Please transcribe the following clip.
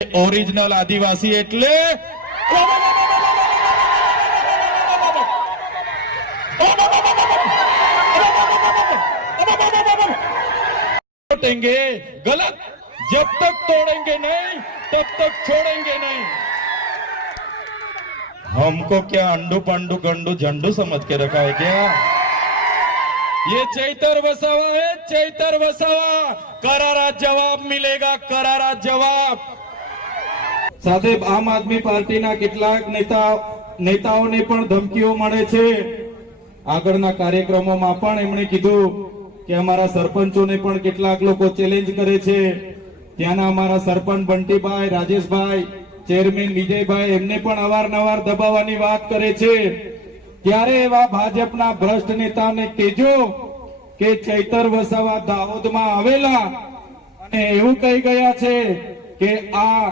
Original આદિવાસી એટલે तोड़ेंगे गलत, जब तक तोड़ेंगे नहीं तब तक छोड़ेंगे नहीं। हमको क्या अंडू पंडू गंडू झंडू समझ के रखा है क्या? ये चैतर वसावा है, चैतर वसावा। करारा जवाब मिलेगा, करारा जवाब। સાથે આમ આદમી પાર્ટીના કેટલાક નેતાઓને પણ ધમકીઓ મળે છે। આગળના કાર્યક્રમોમાં પણ એમણે કીધું કે અમારા સરપંચોને પણ કેટલાક લોકો ચેલેન્જ કરે છે। ત્યાંના અમારા સરપંચ બંટીભાઈ, રાજેશભાઈ, ચેરમેન વિજયભાઈ એમને પણ અવારનવાર દબાવવાની વાત કરે છે। ત્યારે એવા ભાજપના ભ્રષ્ટ નેતાને કહેજો કે ચૈતર વસાવા દાહોદમાં આવેલા અને એવું કહી ગયા છે કે આ